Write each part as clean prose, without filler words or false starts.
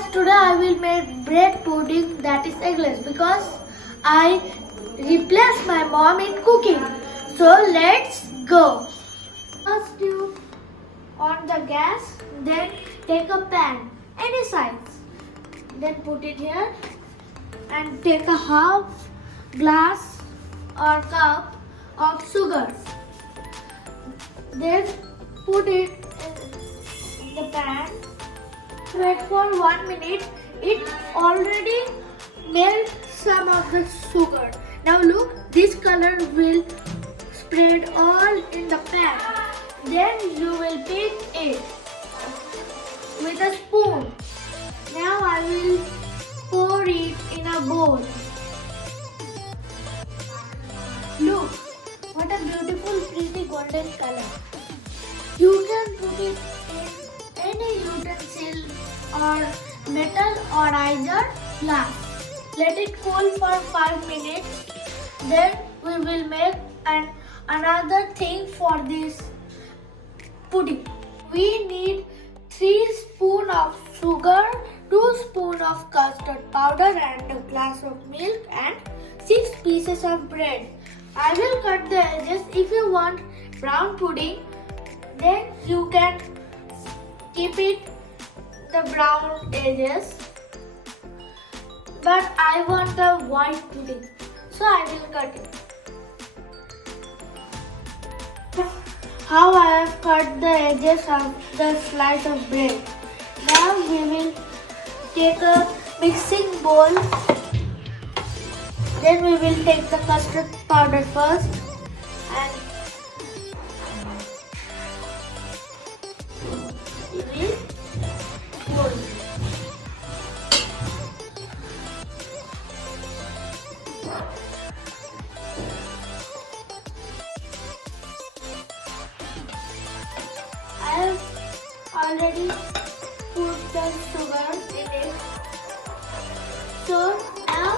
guys, today I will make bread pudding that is eggless because I replaced my mom in cooking. So let's go. First you on the gas, then take a pan, any size. Then put it here and take a half glass or cup of sugar. Then put it in the pan. Wait for 1 minute. It already melt some of the sugar. Now look, this color will spread all in the pan. Then you will pick it with a spoon. Now I will pour it in a bowl. Look, what a beautiful pretty golden color. You can put it in any utensil or metal or either glass. Let it cool for 5 minutes. Then we will make another thing for this pudding. We need 3 spoons of sugar, 2 spoons of custard powder and a glass of milk and 6 pieces of bread. I will cut the edges. If you want brown pudding, then you can keep it the brown edges. But I want a white pudding, so I will cut it. How I have cut the edges of the slice of bread. Now we will take a mixing bowl. Then we will take the custard powder first and we will pour it. I have already put the sugar in it. So now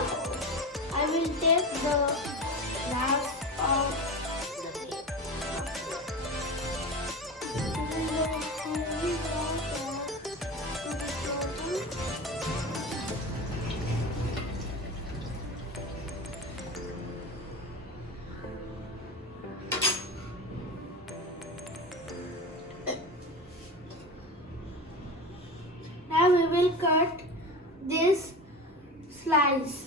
I will take the glass of the milk. Now we will cut this slice.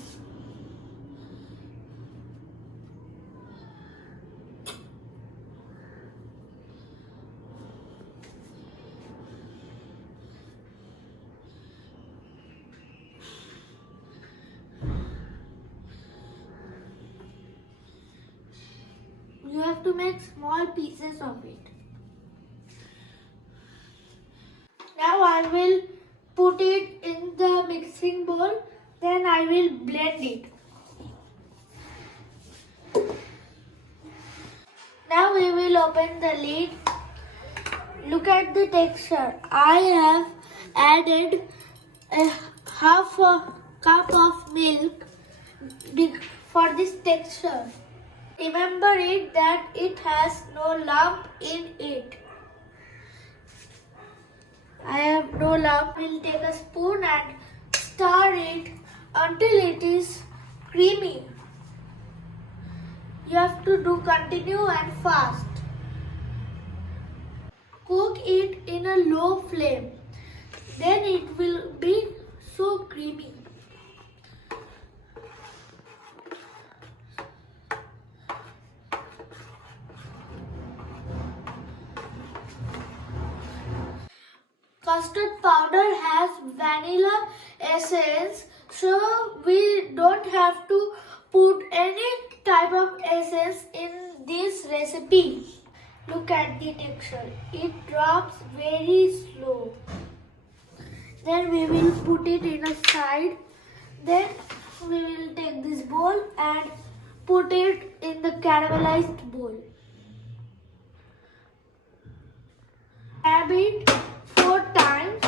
You have to make small pieces of it. Now I will put it in the mixing bowl. Then I will blend it. Now we will open the lid. Look at the texture. I have added a half a cup of milk for this texture. Remember it that it has no lump in it. I have no lump. We'll take a spoon and stir it until it is creamy. You have to do continue and fast. Cook it in a low flame. Then it will be so creamy. Custard powder has vanilla essence, so we don't have to put any type of essence in this recipe. Look at the texture. It drops very slow. Then we will put it in a side. Then we will take this bowl and put it in the caramelized bowl. Dab it 4 times.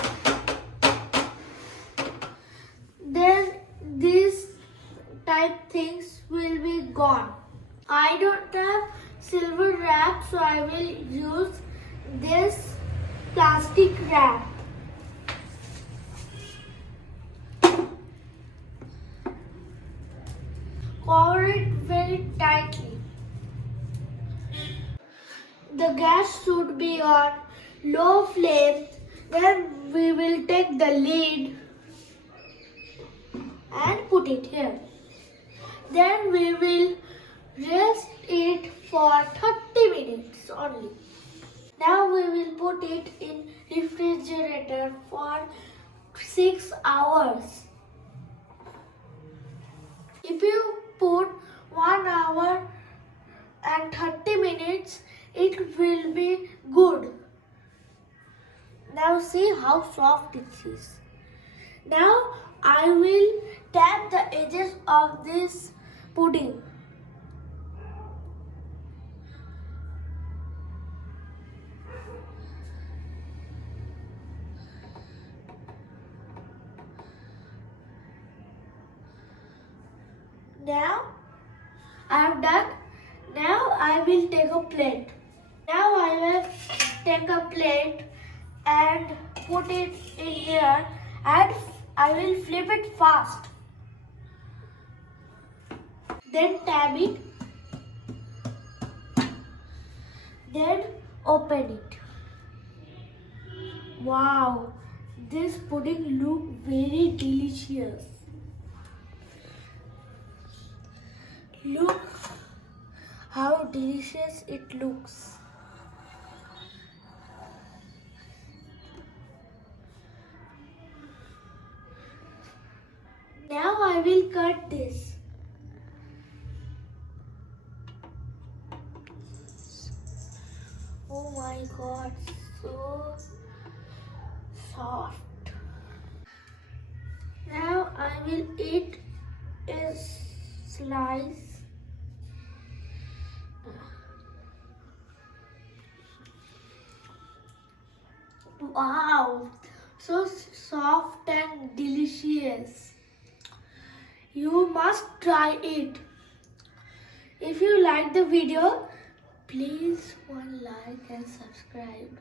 Then these type things will be gone. I don't have silver wrap, so I will use this plastic wrap. Cover it very tightly. The gas should be on low flame. Then we will take the lid and put it here. Then we will rest it for 30 minutes only. Now we will put it in refrigerator for 6 hours. If you put 1 hour and 30 minutes, it will be good. Now see how soft it is. Now I will tap the edges of this pudding. Now I have done. Now I will take a plate. Now I will take a plate and put it in here and I will flip it fast. Then tab it. Then open it. Wow, this pudding looks very delicious. Look how delicious it looks. Now I will cut this. Oh my god, so soft. Now I will eat a slice. Wow, so soft and delicious. You must try it. If you like the video, please one like and subscribe.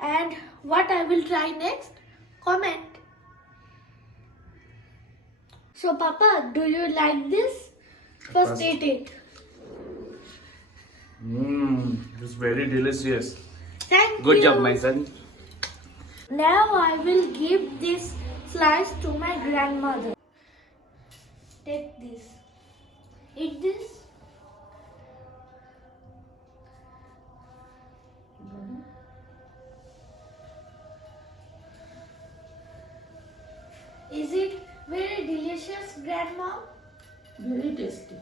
And what I will try next, comment. So Papa, do you like this? First eat it. It's very delicious. Thank you. Good job, my son. Now I will give this slice to my grandmother. Take this. Eat this. Is it very delicious, Grandma? Very tasty.